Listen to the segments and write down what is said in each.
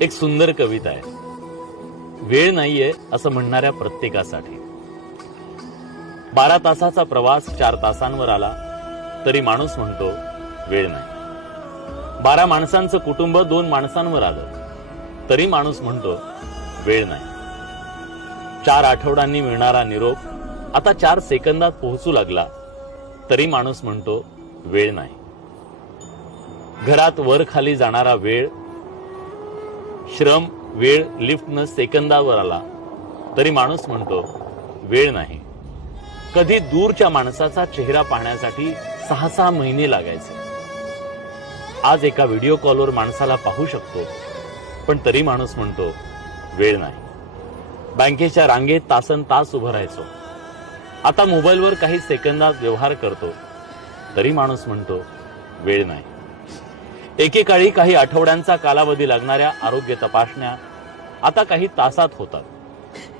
एक सुंदर कविता आहे, वेळ नाहीये असं म्हणणाऱ्या प्रत्येकासाठी। 12 तासाचा प्रवास 4 तासांवर आला तरी माणूस म्हणतो वेळ नाही। 12 माणसांचं कुटुंब 2 माणसांवर आलं तरी माणूस म्हणतो वेळ नाही। 4 आठवड्यांनी मिळणारा निरोप आता 4 सेकंदात पोहोचू लागला तरी माणूस म्हणतो वेळ नाही। घरात वर खाली जाणारा वेळ, श्रम, वेळ लिफ्टनं सेकंदावर आला तरी माणूस म्हणतो वेळ नाही। कधी दूरच्या माणसाचा चेहरा पाहण्यासाठी 6-6 महिने लागायचे, आज एका व्हिडिओ कॉलवर माणसाला पाहू शकतो पण तरी माणूस म्हणतो वेळ नाही। बँकेच्या रांगेत तासनतास उभं राहायचो, आता मोबाईलवर काही सेकंदात व्यवहार करतो तरी माणूस म्हणतो वेळ नाही। एकेकाळी काही आठवड्यांचा कालावधी लागणाऱ्या आरोग्य तपासण्या आता काही तासात होतात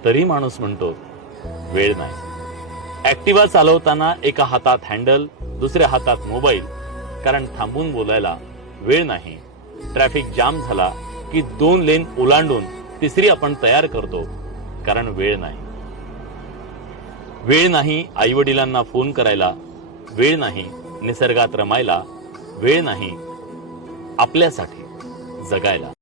तरी माणूस म्हणतो वेळ नाही। ऍक्टिव्हा चालवताना एका हातात हँडल, दुसऱ्या हातात मोबाईल, कारण थांबून बोलायला वेळ नाही। ट्रॅफिक जाम झाला की 2 लेन ओलांडून तिसरी आपण तयार करतो कारण वेळ नाही। वेळ नाही आई वडिलांना फोन करायला, वेळ नाही निसर्गात रमायला, वेळ नाही आपल्यासाठी जगायला।